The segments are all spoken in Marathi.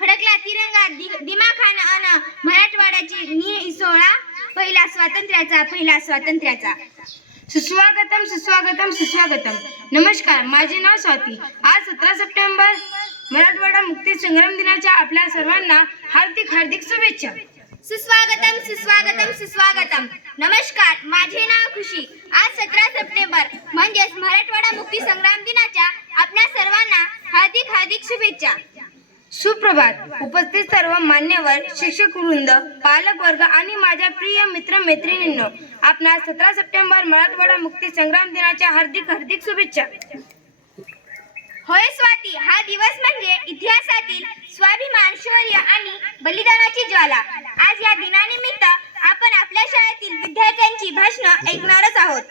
फडकला तिरंगा दि- दिमाखाना अन मराठवाड्याची नि सोहळा पहिला स्वातंत्र्याचा पहिला स्वातंत्र्याचा. सुस्वागतम सुस्वागतम सुस्वागतम. नमस्कार माझे नाव स्वाती. आज सतरा सप्टेंबर मराठवाडा मुक्ती संग्राम दिनाच्या आपल्या सर्वांना हार्दिक हार्दिक शुभेच्छा. सुस्वागतम सुस्वागतम सुस्वागतम. नमस्कार माझे नाव खुशी. आज सतरा सप्टेंबर म्हणजेच मराठवाडा मुक्ती संग्राम दिनाच्या आपल्या सर्वांना हार्दिक हार्दिक शुभेच्छा सुप्रभात. उपस्थित सर्व मान्यवर शिक्षक वृंद पालक वर्ग आणि माझ्या प्रिय मित्र मैत्रिणींनो आपणास सतरा सप्टेंबर मराठवाडा मुक्ती संग्राम दिनाच्या हार्दिक हार्दिक शुभेच्छा. होय स्वाती हा दिवस म्हणजे इतिहासातील स्वाभिमान शौर्य आणि बलिदानाची ज्वाला. आज या दिनानिमित्त आपण आपल्या शाळेतील विद्यार्थ्यांची भाषणं ऐकणारच आहोत.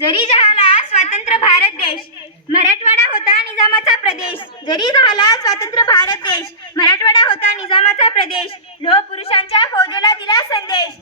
जरी जहाला स्वतंत्र भारत देश मराठवाडा होता निजामाचा प्रदेश. जरी झाला स्वतंत्र भारत देश मराठवाडा होता निजामाचा प्रदेश. लोह पुरुषांच्या फौजेला दिला संदेश.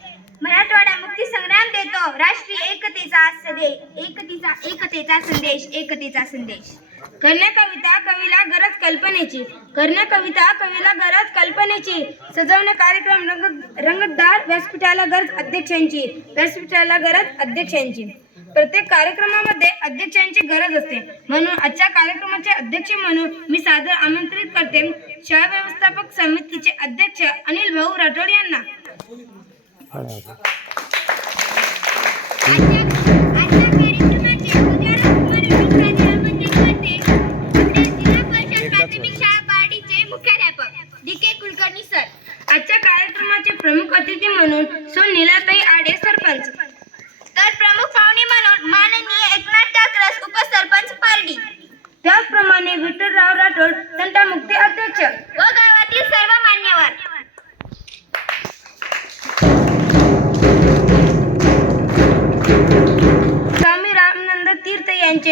मराठवाडा मुक्ती संग्राम देतो राष्ट्रीय एकतेचा संदेश एकतेचा एकतेचा संदेश एकतेचा संदेश. कर्ण कविता कवीला गरज कल्पनेची कर्ण कविता कवीला गरज कल्पनेची. सजवणे कार्यक्रम रंग रंगतदार व्यासपीठाला गरज अध्यक्षांची व्यासपीठाला गरज अध्यक्षांची. प्रत्येक कार्यक्रमामध्ये अध्यक्षांची गरज असते. म्हणून आजच्या कार्यक्रमाचे अध्यक्ष म्हणून मी सादर आमंत्रित करते. शाळा व्यवस्थापक समितीचे अध्यक्ष अनिल भाऊ राठोड यांना. आजच्या कार्यक्रमाचे प्रमुख अतिथी म्हणून सो नीलाताई आडे सरपंच.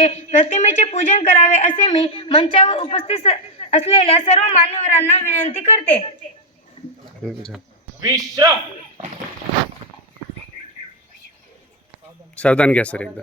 प्रतिमेचे पूजन करावे असे मी मंचावर उपस्थित असलेल्या सर्व मान्यवरांना विनंती करते. विश्राम. सावधान घ्या सर एकदा.